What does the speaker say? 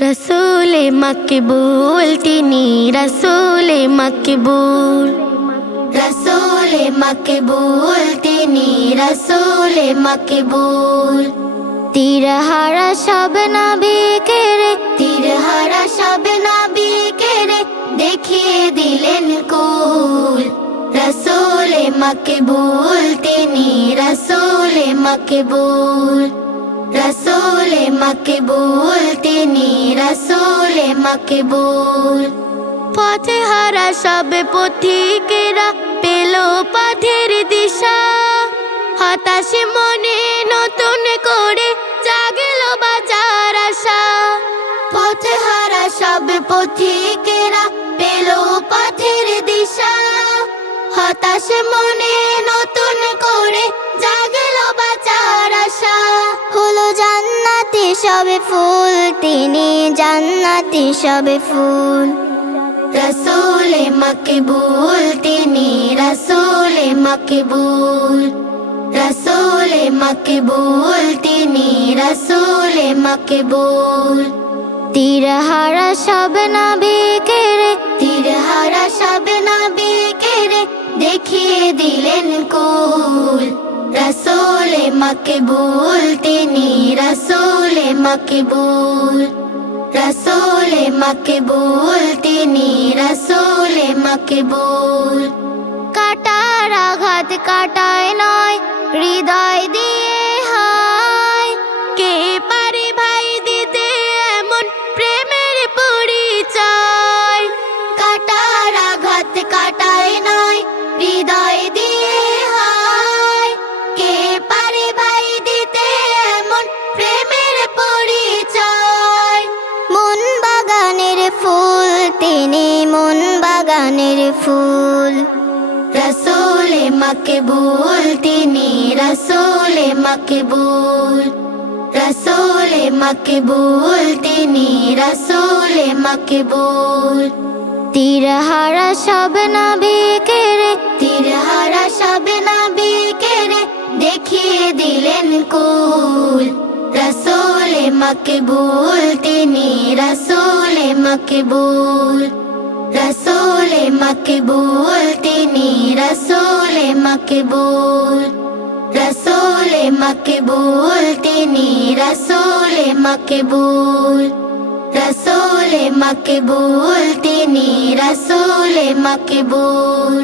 रसूले मकबूल तिनी रसूले मकबूल। रसूले मकबूल तिनी रसूले मकबूल। तीरहारा सब नबीकेर तीरहारा सब नबीकेर देखिए दिलेन कुल। रसूले मकबूल तिनी रसूले मकबूल। रसूले मकबूल तिनी रसूले मकबूल। পথে হারা সব পথিকেরা পেল পথের দিশা। হতাশে মনে নতুন করে জাগল বাঁচার আশা। পথে হারা সব পথিকেরা পেল পথের দিশা। হতাশে মনে নতুন করে জাগল বাঁচার আশা। হলো জান্নাতি সব ফুল তিনি জান্নাতি সব ফুল। रसूले मकबूल तिनी रसूले मकबूल। रसूले मकबूल तिनी रसूले मकबूल। तीरहारा सब नबीकेर तीरहारा सब नबीकेर देखिए दिलेन कुल। रसूले मकबूल तिनी रसूले मकबूल। रसूले मकबूल तिनी रसूले मकबूल। काटार आघात काटाय नয় হৃদয় দিয়ে হায়। কে পারে ভাই দিতে এমন প্রেমের পরিচয়। কাটার আঘাত কাটায় নয় হৃদয় দিয়ে হায়। কে পারে ভাই দিতে এমন প্রেমের পরিচয়। মন বাগানের ফুল তিনি মন বাগানের ফুল। रसूले मकबूल तिनी रसूले मकबूल। रसूले मकबूल तिनी रसूले मकबूल। तीरहारा सब नबीकेर तीरहारा सब नबीकेर देखिए दिलेन कुल। रसूले मकबूल तिनी रसूले मकबूल। रसूले मकबूल तिनी रसूले मकबूल। रसूले मकबूल तिनी रसूले मकबूल। रसूले मकबूल तिनी रसूले मकबूल।